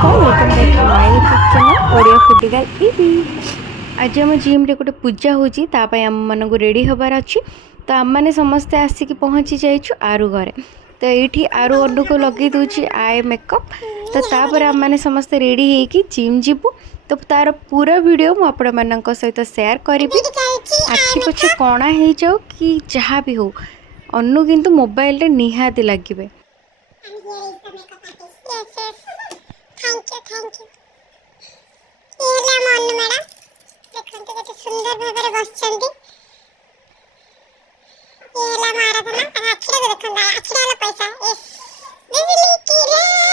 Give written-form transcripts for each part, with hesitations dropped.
नमस्कार welcome back to my YouTube channel Odia foodie girl Ivy. आज आम जिम रे गोटे पूजा होची तापाई आम मानक रेडी हबार अच्छी। तो आम मैंने समस्ते आसिक पहुँची जाइछु आरु घरे। तो ये आरु अनु को लगे दूची आई मेकअप। तो तापर आम मैंने समस्ते रेडी होगी जिम जीवु। तो तार पूरा वीडियो मु आपण मानक सहित शेयर करी। आखि पछे कणा हो जाओ कि जहाँ भी हो अनु किंतु मोबाइल रे निहाती लगे। थैंक यू ये ला मनु मैडम देखंतु केते सुंदर भाबरे बसचंदी ये ला आराधना आखिरा देखंदा आखिरा वाला पैसा यस बिजली की रानी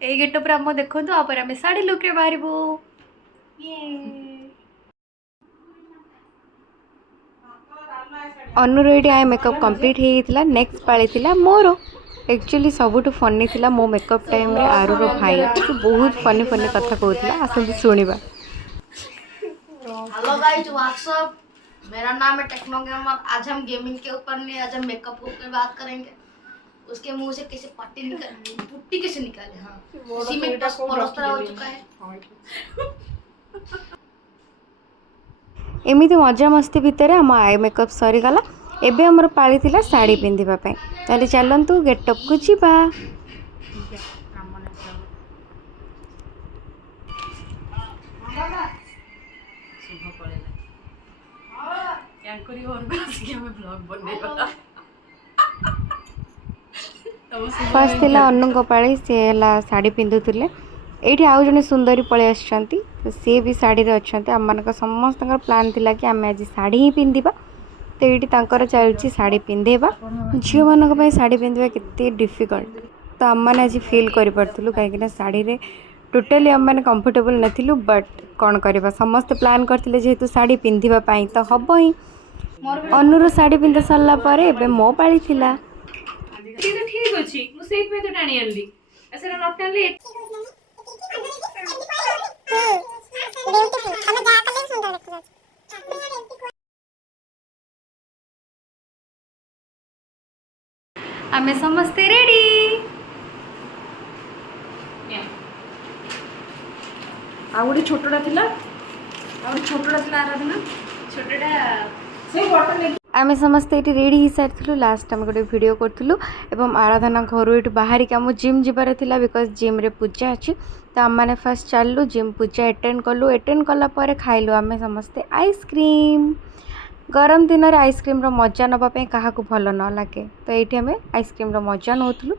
ए गेटअप रे देखंतु आपर आमे साड़ी लुक रे बाहरबो ये अनुरेडी आई मेकअप कंप्लीट होता। नेक्स्ट पाली थिला मोर एक्चुअली सबुठ फनी थिला मो मेकअप टाइम रे आरुर भाई तो बहुत फनी फनी कथा कहूला आसंतु सुनिबा। हेलो गाइस व्हाट्सअप, मेरा नाम है टेक्नो गेमर। आज हम गेमिंग के ऊपर नहीं, आज हम मेकअप के ऊपर बात करेंगे। उसके मुंह से कैसे पट्टी निकाले, पुट्टी कैसे निकाले। हाँ इसी में पलस्तर हो चुका है। एमिति मजा मस्ती भितर आम आई मेकअप सरीगला। एबे हमर पाली थिला साड़ी पिंधिबा पई। ताले चलंतु गेटअप को जीवा। फर्स्ट थिला अनु को पाली से साड़ी पिंधुथिले। एठी आउ जने सुंदरी पळे आछंती तो से भी साड़ी रे अछंती। हम मानक समस्त प्लान थिला कि आम आज साड़ी ही पिंधिबा। तो ये चलती साड़ी पिंधेबा। झील मान साड़ी पिंधा केते डिफिकल्ट तो आम मैंने आज फिल करूँ कहीं साड़ी रे टोटाली आम मैंने कंफर्टेबल नथिलु। बट कौन करवा समस्त प्लान करते जेहेतु साड़ी पिंधिबा तो हम ही अनुर साड़ी पिंधा सरला पर एबे मो पाली थिला। ठीक अछि मु सेफ में तो टाणी आनली एसरा नॉट टाणली आमे समस्ते रेडी। आउडी छोटडा थिला आराधना छोटडा से बॉटल ले आमे समस्ते ये रेडी हो सारी। लास्ट आम गोटे वीडियो करूँ एवं आराधना घर ये बाहर के आम जिम जीवार था बिकज जिम रे पूजा अच्छी। तो आम मैंने फर्स्ट चलू जिम पूजा अटेंड कलु। अटेंड कलापर खाइलु आमे समस्ते आइसक्रीम। गरम दिन में आइसक्रीम रो मजा नापी क्या भल न लगे तो ये आम आइसक्रीम रो मजा नौलु।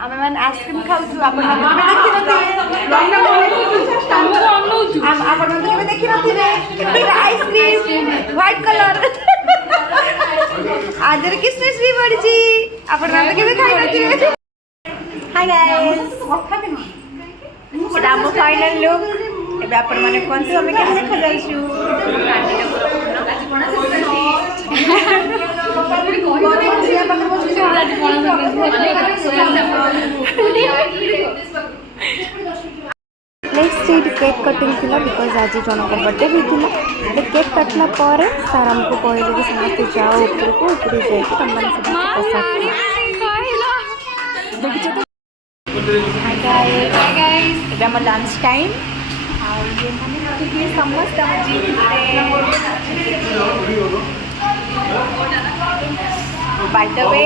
आमे मन आइसक्रीम खाउछु आपण मन देखि नथि आपण मन केबे देखि नथि आइसक्रीम व्हाइट कलर आज रे किसमिस भी पड़ची आपण मन केबे खाइ नथि। हाय गाइस सेटा मो फाइनल लुक एबे आपण माने कोन से हमें के देखा जाइछु नेक्स्ट ये केक कटिंग थिला बिकज आज जनक बर्थडे भी थिला। तो केक कटला पर सार हमको कहले कि समस्त जाओ ऊपर को ऊपर जाए कि हम माने सब प्रसाद हाय गाइस एबे हम लंच टाइम आ ये माने कि समस्त हम जिम बाय द वे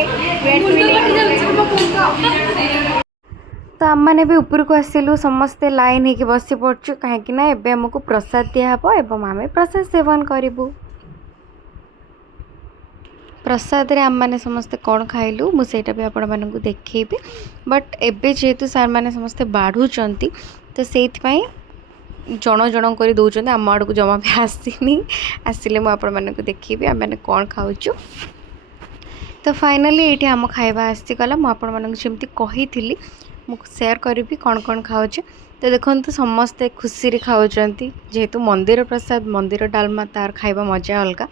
तो आम मैंने भी ऊपर को आसिलु समस्ते लाइन होगी बसी पड़चु कहीं एबे हमको प्रसाद दिहब एवं आम प्रसाद सेवन करूँ। प्रसाद रे आम मैंने समस्ते कौन खाइलु मुझे भी आपण मानक देखी। बट एबे जेहेतु सार मैंने समस्ते बाढ़ुंट तो से जन जन कर दौरान आम आड़ को जमा भी आसनी आसिले मुझे देखी आम मैंने कौन खाऊँ। तो फाइनाली ये आम खाଇବା आसीगला मुझे कही शेयर करी कौन कौन खाऊँ। तो देखो समस्ते खुशी खाऊँ जेहेतु मंदिर प्रसाद मंदिर डालमा तार खाଇବା मजा अलग।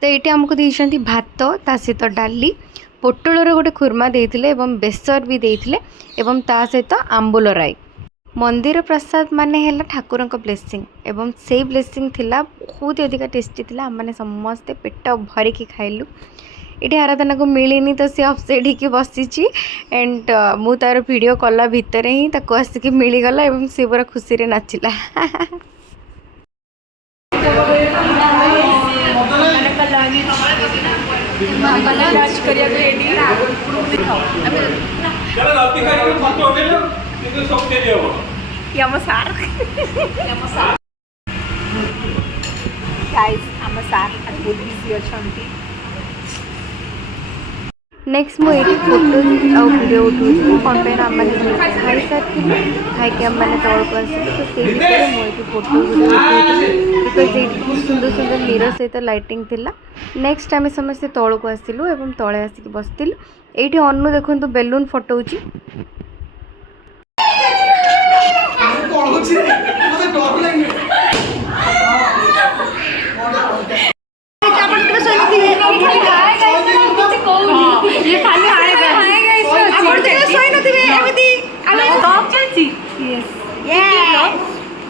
तो ये आमको देते भात ता सहित डाली पोटलर गोटे खुरमा देते बेसर भी देते ता सहित आंबुल राई मंदिर प्रसाद माने है ठाकुर ब्लेसिंग एवं से ब्लेसिंग थिला बहुत अधिक टेस्टी थिला। आम समस्ते पेट भरिकी खाइलु। ये आराधना को मिलनी तो सी अपसेट होकर बसी एंड मु तार वीडियो कला भितर ही आसिक मिलगला एवं सी पूरा खुशी रे नाचिला। नेक्स्ट मुझे फोटो आउ वीडियो उठाऊँ कौन पे आम खाई सारी खाई आम मैंने तौक आस मुझे फोटो वीडियो उठाई बिकज सुंदर सुंदर नीर सहित लाइटिंग थिला। नेक्स्ट आम समस्ते तौक आसिलु एवं तले आसिक बसलु। ये अनु देखु बेलून फटोची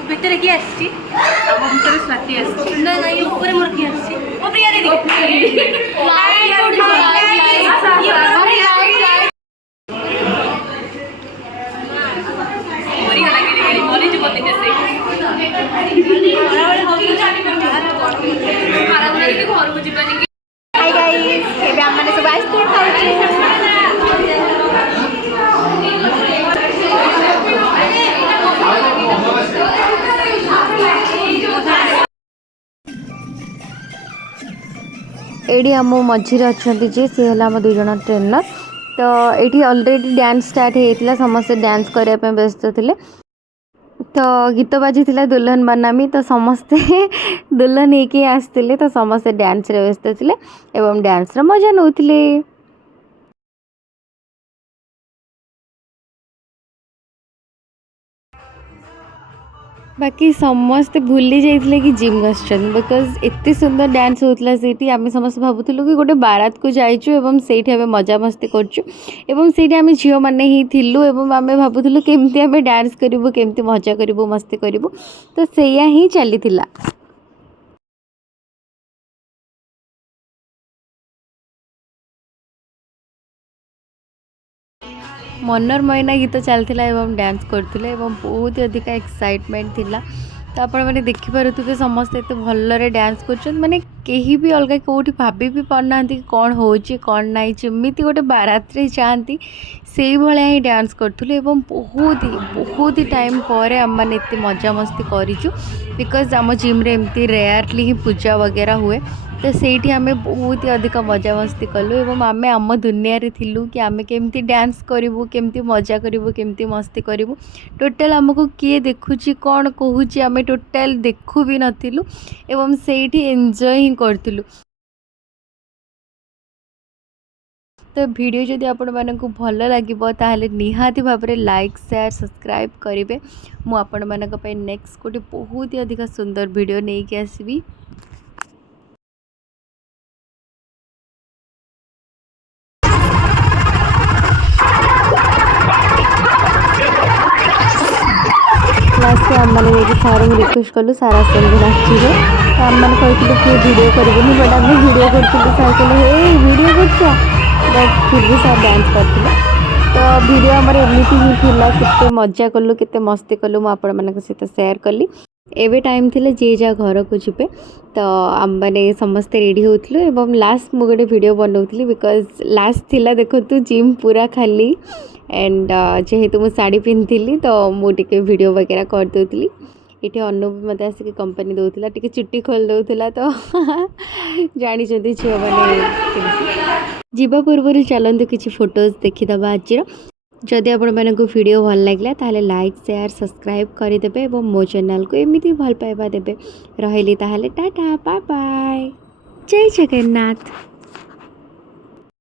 भितर किए आसी स्वाति आसी ना ना ये ऊपर मोर किए आसी ओ प्रिया दीदी एडी आम मझे अच्छा जे सी है आम 2 जन ट्रेनर। तो ये ऑलरेडी डांस स्टार्ट होता समस्त डांस करने व्यस्त थे। तो गीत बाजी दुल्हन बनामी तो समस्ते दुल्हन होके आसते तो समस्ते डांस रे व्यस्त थे एवं डांस रे मजा नौथिले। बाकी समस्ते भूली जाइए कि जिम गन बिकज एत सुंदर डांस होता से आम समस्त भावुलु कि गोटे बारात को जाइचु एवं से मजा मस्ती करचु एवं से आम झील मैंने ही थिलु एवं आम भावुलु केमती आम डांस करूँ केमती मजा करूँ मस्ती करूँ तो सैया ही चली थिला। मनर मैना गीत चलता एवं डांस करते एवं बहुत ही अधिक एक्साइटमेंट थिला। तो आप मैंने देखिपे समस्ते एत भलरे डांस कर माने कहीं भी अलग कौटी भाभी भी पारना कि कौन हो कौन ना जमी गोटे बारात रे जाती से भाया ही डांस करूँ एवं बहुत ही टाइम पर आम मैंने एत मजा मस्ती करूँ बिकज आम जिम रे एमती रेयरली ही पूजा वगैरह हुए। तो से आम बहुत ही अधिक मजा मस्ती कलु एवं आम आम दुनिया रे थिलु कि आम केमती डांस करूँ केमती मजा करूँ केमती मस्ती करूँ। टोटाल आमको किए देखुची कौन कहूँ आम टोटाल देखु भी नथिलु एवं सेठी एंजॉय ही करथिलु। तो वीडियो जदि आपण मानकु भल लागिबो ताहले निहाती भाबरे लाइक शेयर सब्सक्राइब करिवे। मु आपण मानक पय नेक्स्ट कोटी बहुत ही अधिक सुंदर वीडियो नै के आसीबी। लास्ट आम मैंने सार रिक्वेस्ट कलु सारा संगे नाचे तो आम मैंने कहते कि वीडियो करेंगे बट आम वीडियो करूँ सार कहले हे वीडियो कर बट फिर भी सार डांस करते। तो वीडियो आमर एमती ही थिला केते मजा कलु केते मस्ती कलु मु आपण मानक सहित शेयर कली। एबे टाइम थिले जे जा घर को जिबे तो आम मैंने समस्ते रेडी होतलु एवं लास्ट मु गोटे वीडियो बनाउथली बिकज लास्ट थिला देखंतु जिम पूरा खाली एंड जेहेतु मु साड़ी पिंधली तो मुझे वीडियो वगैरह कर दूसरी। ये अनु भी मत आसिक कंपनी दूसरा टी चुट्टी खोल दूसरा तो जानी झील मैंने जीवा पूर्व चलतु किसी फोटोज देखीदबा आज जदि आपण मानक वीडियो भल लगे ताहले लाइक शेयर सब्सक्राइब करदे और मो चैनल को एमती भल पाइबा देबे। रहिली ताहले टाटा बाय बाय जय जगन्नाथ।